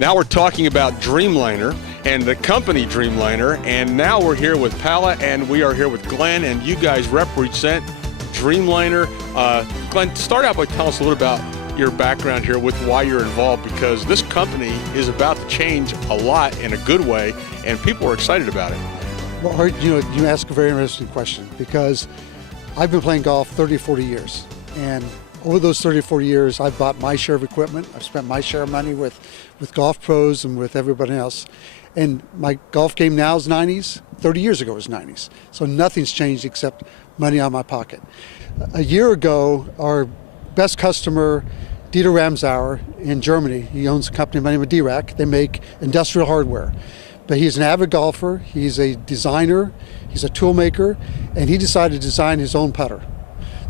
Now we're talking about Dreamliner and the company Dreamliner, and now we're here with Paula and we are here with Glenn, and you guys represent Dreamliner. Glenn, start out by telling us a little about your background here with why you're involved, because this company is about to change a lot in a good way and people are excited about it. Well, Art, you ask a very interesting question, because I've been playing golf 30, 40 years, and over those 30, 40 years, I've bought my share of equipment. I've spent my share of money with golf pros and with everybody else. And my golf game now is 90s. 30 years ago it was 90s. So nothing's changed except money on my pocket. A year ago, our best customer, Dieter Ramsauer in Germany, he owns a company by the name of DRAC. They make industrial hardware. But he's an avid golfer, he's a designer, he's a tool maker, and he decided to design his own putter.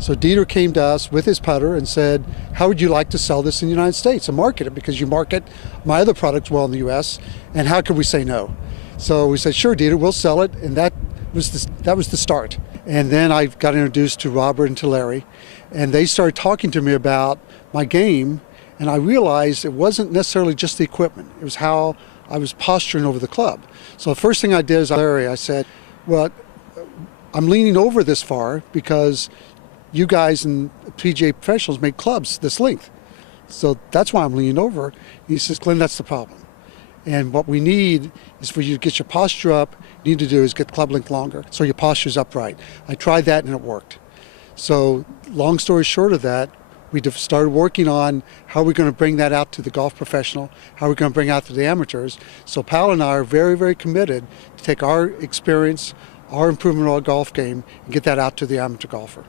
So Dieter came to us with his putter and said, how would you like to sell this in the United States and market it? Because you market my other products well in the US, and how could we say no? So we said, sure, Dieter, we'll sell it, and that was the start. And then I got introduced to Robert and to Larry, and they started talking to me about my game, and I realized it wasn't necessarily just the equipment, it was how I was posturing over the club. So the first thing I did is, Larry, I said, well, I'm leaning over this far because you guys and PGA professionals make clubs this length. So that's why I'm leaning over. He says, Glenn, that's the problem. And what we need is for you to get your posture up. You need to do is get the club length longer so your posture's upright. I tried that and it worked. So long story short of that, we started working on how we're going to bring that out to the golf professional, how we're going to bring out to the amateurs. So Pal and I are very, very committed to take our experience, our improvement of our golf game, and get that out to the amateur golfer.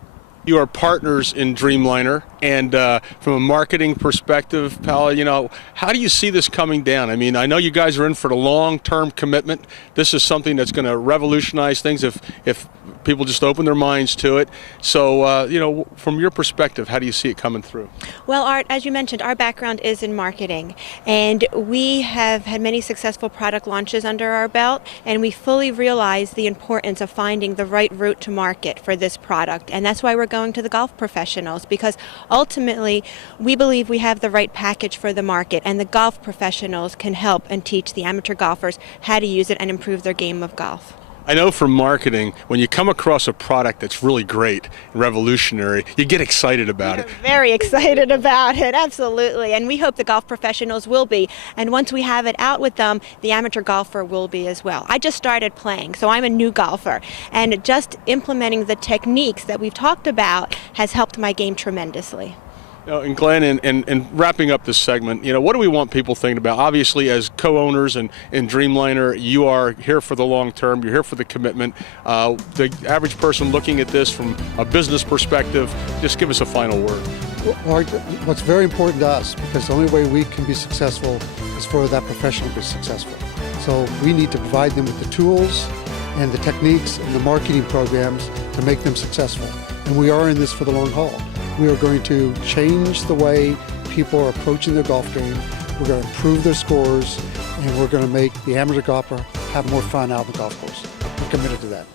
You are partners in Dreamliner, and from a marketing perspective, Paula, how do you see this coming down? I mean, I know you guys are in for the long-term commitment. This is something that's going to revolutionize things if people just open their minds to it. So, from your perspective, how do you see it coming through? Well, Art, as you mentioned, our background is in marketing, and we have had many successful product launches under our belt, and we fully realize the importance of finding the right route to market for this product, and that's why we're going to the golf professionals, because ultimately we believe we have the right package for the market, and the golf professionals can help and teach the amateur golfers how to use it and improve their game of golf. I know from marketing, when you come across a product that's really great and revolutionary, you get excited about it. Very excited about it, absolutely. And we hope the golf professionals will be. And once we have it out with them, the amateur golfer will be as well. I just started playing, so I'm a new golfer. And just implementing the techniques that we've talked about has helped my game tremendously. And Glenn, and wrapping up this segment, what do we want people thinking about? Obviously, as co-owners in Dreamliner, you are here for the long term. You're here for the commitment. The average person looking at this from a business perspective, just give us a final word. Well, what's very important to us, because the only way we can be successful is for that professional to be successful. So we need to provide them with the tools and the techniques and the marketing programs to make them successful. And we are in this for the long haul. We are going to change the way people are approaching their golf game. We're going to improve their scores, and we're going to make the amateur golfer have more fun out on the golf course. We're committed to that.